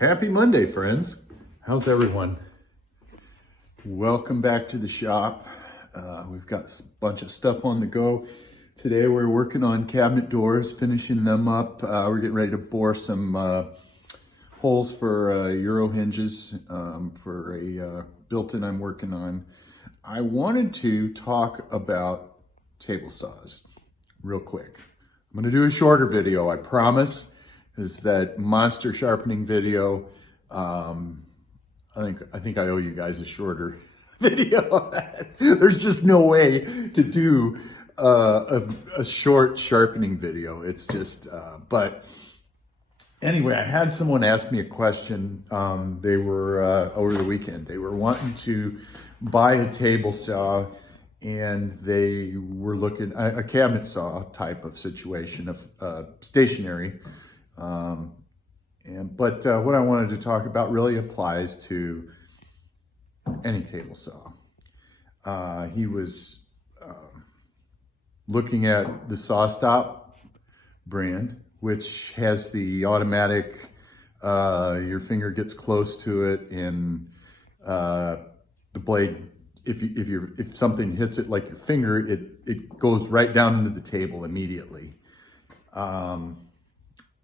Happy Monday, friends. How's everyone? Welcome back to the shop. We've got a bunch of stuff on the go. Today we're working on cabinet doors, finishing them up. We're getting ready to bore some holes for Euro hinges for a built-in I'm working on. I wanted to talk about table saws real quick. I'm going to do a shorter video, I promise. Is that monster sharpening video. I think I owe you guys a shorter video. There's just no way to do a short sharpening video. It's just, but anyway, I had someone ask me a question. They were over the weekend. They were wanting to buy a table saw, and they were looking a cabinet saw type of situation of stationary. But what I wanted to talk about really applies to any table saw. He was looking at the Sawstop brand, which has the automatic, your finger gets close to it, and the blade, if something hits it like your finger, it goes right down into the table immediately.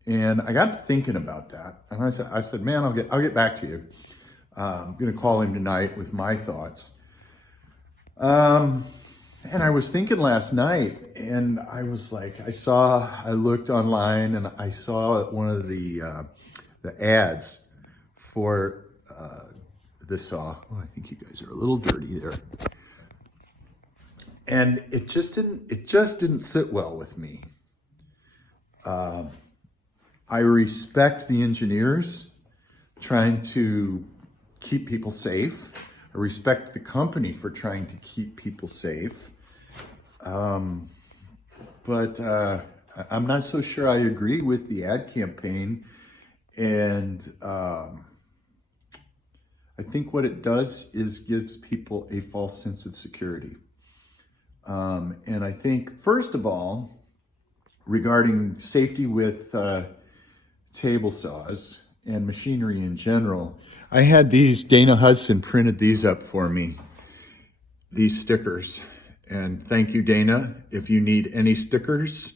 And I got to thinking about that, and I said, man, I'll get back to you. I'm gonna call him tonight with my thoughts. And I was thinking last night, and I was like, I looked online, and I saw one of the ads for the saw. Oh, I think you guys are a little dirty there. And it just didn't sit well with me. I respect the engineers trying to keep people safe. I respect the company for trying to keep people safe. But I'm not so sure I agree with the ad campaign. And I think what it does is gives people a false sense of security. And I think, first of all, regarding safety with table saws and machinery in general, I had Dana Hudson printed these up for me, these stickers. And thank you, Dana. If you need any stickers,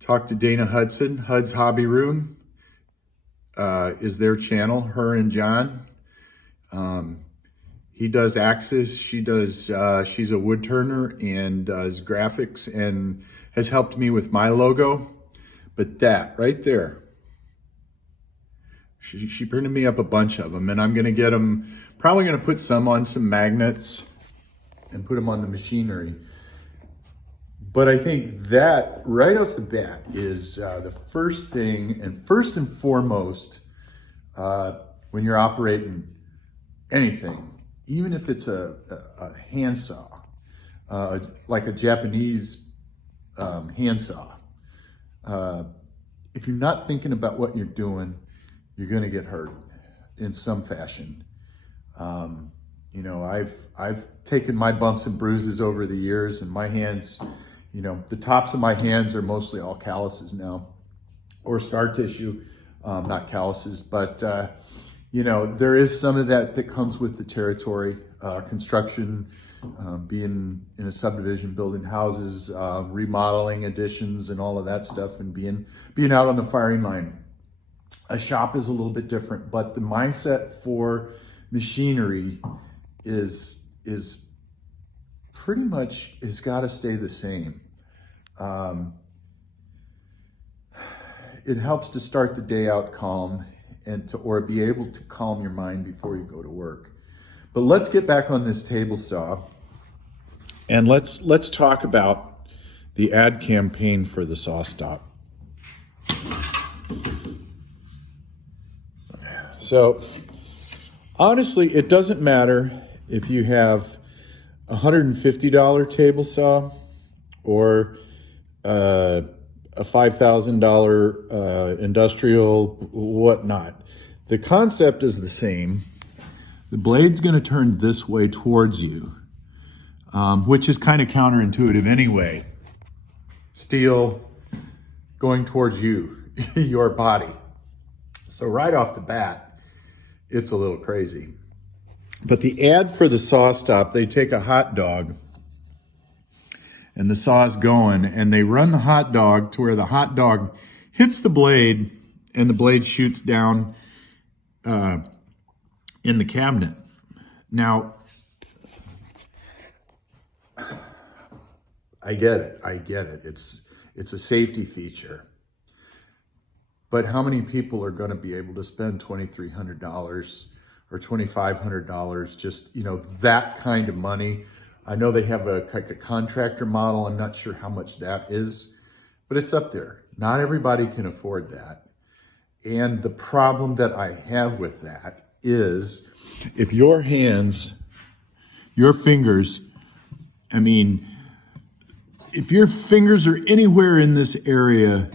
talk to Dana Hudson. Hud's Hobby Room is their channel, her and John. He does axes, she's a wood turner and does graphics and has helped me with my logo. But that right there, she printed me up a bunch of them, and I'm gonna get them, probably gonna put some on some magnets and put them on the machinery. But I think that right off the bat is the first thing, and first and foremost, when you're operating anything, even if it's a handsaw, like a Japanese handsaw, if you're not thinking about what you're doing, you're going to get hurt in some fashion. You know, I've taken my bumps and bruises over the years, and my hands, you know, the tops of my hands are mostly all calluses now, or scar tissue, not calluses, but you know, there is some of that comes with the territory, construction, being in a subdivision, building houses, remodeling additions and all of that stuff, and being out on the firing line. A shop is a little bit different, but the mindset for machinery is pretty much, has got to stay the same. It helps to start the day out calm, or be able to calm your mind before you go to work. But let's get back on this table saw, and let's talk about the ad campaign for the Sawstop. So honestly, it doesn't matter if you have a $150 table saw or a $5,000 industrial whatnot. The concept is the same. The blade's going to turn this way towards you, which is kind of counterintuitive anyway. Steel going towards you, your body. So right off the bat, it's a little crazy. But the ad for the Sawstop, they take a hot dog and the saw's going, and they run the hot dog to where the hot dog hits the blade and the blade shoots down in the cabinet. Now, I get it. It's a safety feature. But how many people are going to be able to spend $2,300 or $2,500, just, that kind of money? I know they have a contractor model. I'm not sure how much that is, but it's up there. Not everybody can afford that. And the problem that I have with that is if your fingers, if your fingers are anywhere in this area,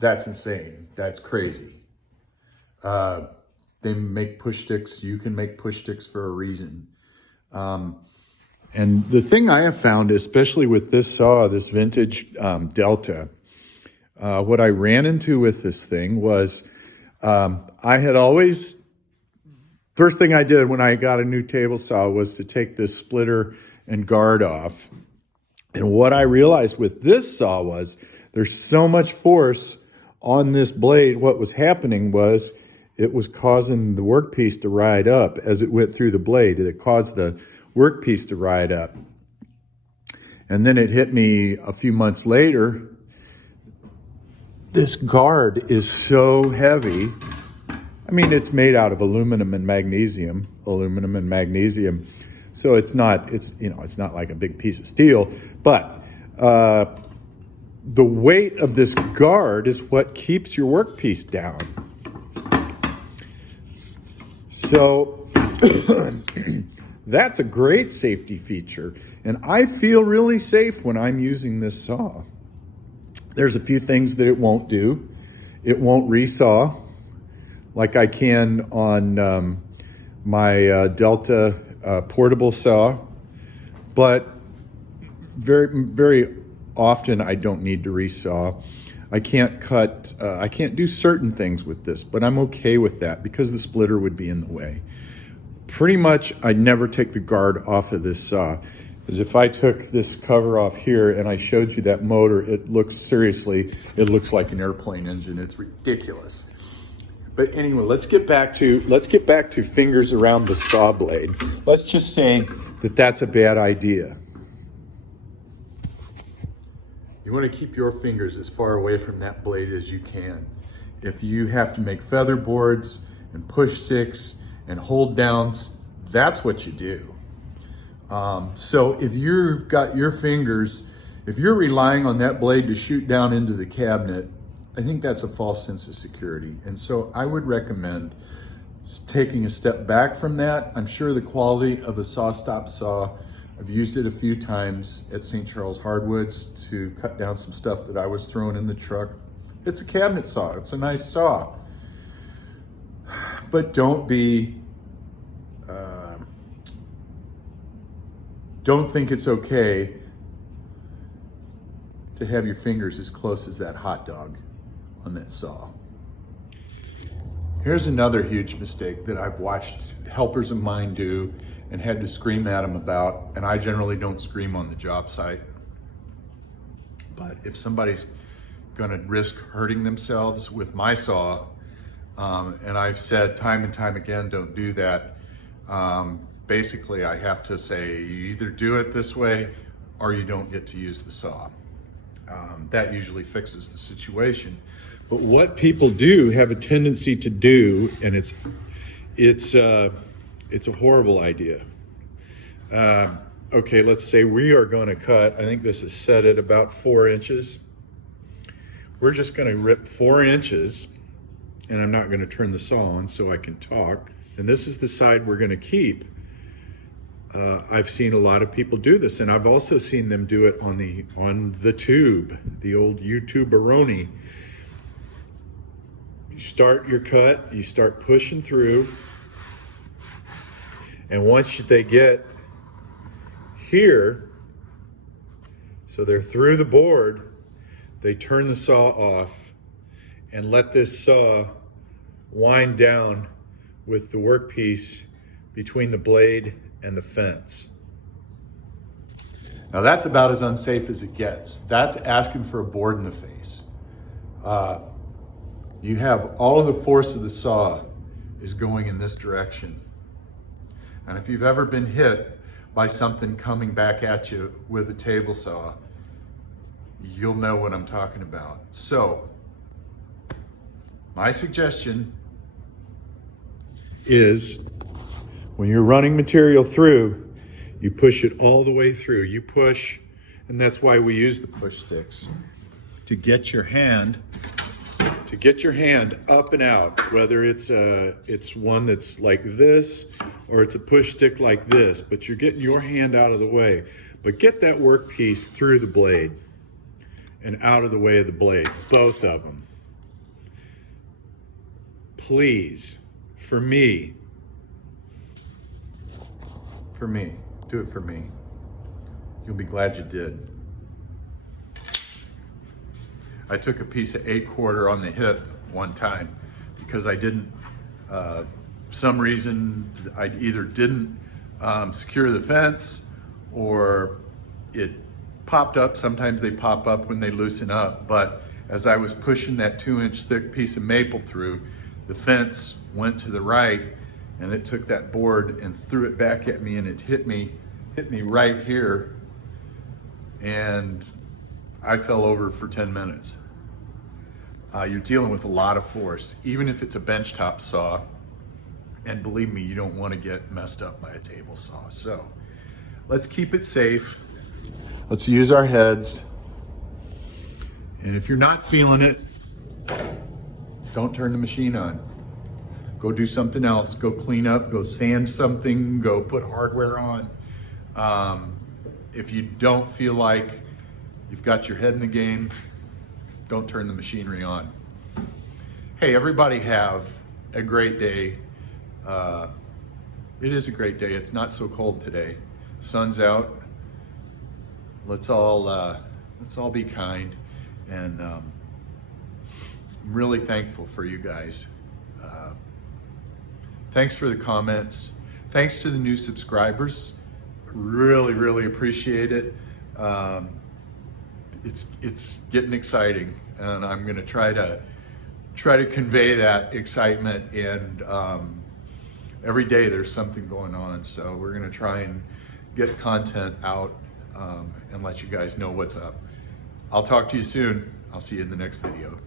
that's insane. That's crazy. They make push sticks. You can make push sticks for a reason. And the thing I have found, especially with this saw, this vintage Delta, what I ran into with this thing was I had always, first thing I did when I got a new table saw was to take this splitter and guard off. And what I realized with this saw was there's so much force on this blade. What was happening was it was causing the workpiece to ride up as it went through the blade. It caused the workpiece to ride up. And then it hit me a few months later. This guard is so heavy. I mean, it's made out of aluminum and magnesium. So it's not like a big piece of steel, but the weight of this guard is what keeps your workpiece down. So that's a great safety feature. And I feel really safe when I'm using this saw. There's a few things that it won't do. It won't resaw like I can on my Delta portable saw. But very, very often I don't need to resaw. I can't do certain things with this, but I'm okay with that because the splitter would be in the way. Pretty much, I never take the guard off of this saw. Because if I took this cover off here and I showed you that motor, it looks like an airplane engine. It's ridiculous. But anyway, let's get back to fingers around the saw blade. Let's just say that that's a bad idea. You want to keep your fingers as far away from that blade as you can. If you have to make feather boards and push sticks and hold downs, that's what you do. So if you've got your fingers, if you're relying on that blade to shoot down into the cabinet, I think that's a false sense of security. And so I would recommend taking a step back from that. I'm sure the quality of a Sawstop saw, I've used it a few times at St. Charles Hardwoods to cut down some stuff that I was throwing in the truck. It's a cabinet saw, it's a nice saw. But don't think it's okay to have your fingers as close as that hot dog on that saw. Here's another huge mistake that I've watched helpers of mine do and had to scream at them about, and I generally don't scream on the job site. But if somebody's gonna risk hurting themselves with my saw, and I've said time and time again, don't do that. Basically, I have to say, you either do it this way or you don't get to use the saw. That usually fixes the situation. But what people do have a tendency to do, and it's a horrible idea. Okay, let's say we are going to cut, I think this is set at about 4 inches. We're just going to rip 4 inches, and I'm not going to turn the saw on so I can talk. And this is the side we're going to keep. I've seen a lot of people do this, and I've also seen them do it on the tube, the old YouTuberoni. You start your cut, you start pushing through, and once they get here, so they're through the board, they turn the saw off, and let this saw wind down with the workpiece between the blade and the fence. Now that's about as unsafe as it gets. That's asking for a board in the face. You have all of the force of the saw is going in this direction. And if you've ever been hit by something coming back at you with a table saw, you'll know what I'm talking about. So, my suggestion is when you're running material through, you push it all the way through. You push, and that's why we use the push sticks, to get your hand up and out, whether it's one that's like this or it's a push stick like this, but you're getting your hand out of the way. But get that workpiece through the blade and out of the way of the blade, both of them. Please, for me, do it for me. You'll be glad you did. I took a piece of 8/4 on the hip one time because I didn't, some reason I either didn't secure the fence or it popped up. Sometimes they pop up when they loosen up, but as I was pushing that 2-inch thick piece of maple through, the fence went to the right and it took that board and threw it back at me, and it hit me right here, and I fell over for 10 minutes. You're dealing with a lot of force, even if it's a benchtop saw, and believe me, you don't want to get messed up by a table saw. So let's keep it safe. Let's use our heads. And if you're not feeling it, don't turn the machine on. Go do something else. Go clean up, go sand something, go put hardware on. If you don't feel like you've got your head in the game, don't turn the machinery on. Hey, everybody have a great day. It is a great day. It's not so cold today. Sun's out. Let's all be kind. And I'm really thankful for you guys. Thanks for the comments. Thanks to the new subscribers. Really appreciate it. It's getting exciting, and I'm going to try to convey that excitement. And every day there's something going on, so we're going to try and get content out and let you guys know what's up. I'll talk to you soon. I'll see you in the next video.